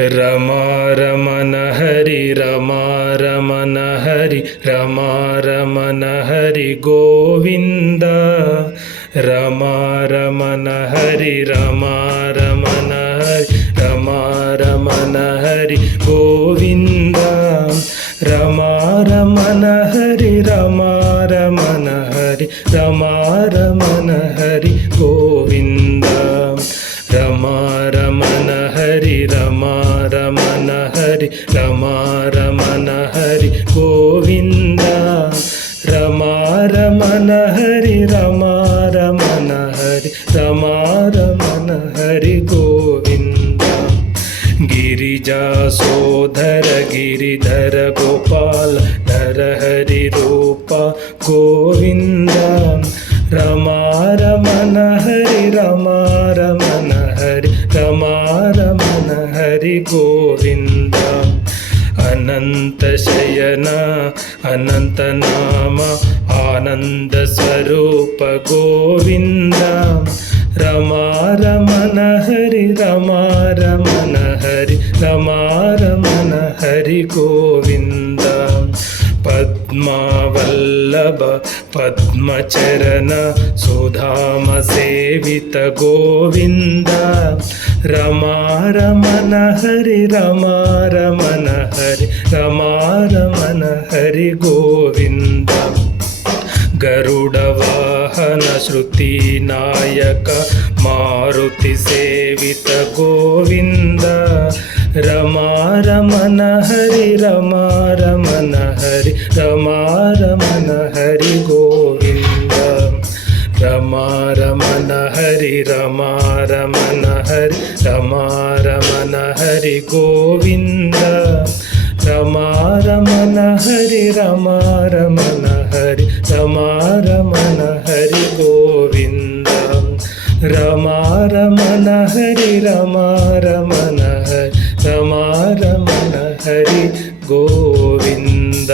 रमा रमन हरि रमा रमन हरि रमा रमन हरि गोविंद रमा रमन हरि रमा रमन हरि रमा रमन हरि गोविंद रमा रमन हरि रमा रमन हरि रमा रमन हरि गोविंद रमा रमन हरि रमा रमन हरि रमा रमन हरि गोविंद रमा रमन हरि रमा रमन हरि रमा रमन हरि गोविंद गिरिजा सोधर गिरिधर गोपाल नरहरि रूप गोविंद रमा रमन हरि रमा रमन हरि रमा रमन हरि गोविंद अनंत शयन अनंत नाम आनंद स्वरूप गोविंद रमा रमन हरि रमा रमन हरि रमा रमन हरि गोविंद पद्मावल्लभ पद्मचरण सुधाम सेवित गोविंद रमा रमन हरि रमा रमन हरि रमा रमन हरि गोविंद गरुड़ वाहन श्रुति नायक मारुति सेवित गोविंद रमा रमन हरि रमा रमन हरि रमा रमन हरि गोविंद रमा रमन हरि रमा रमन हरि रमा रमन हरि गोविंद रमा रमन हरि रमा रमन हरि रमा रमन हरि गोविंद रमा रमन हरि रमा रमन हरि रमा रमन हरि गोविंद।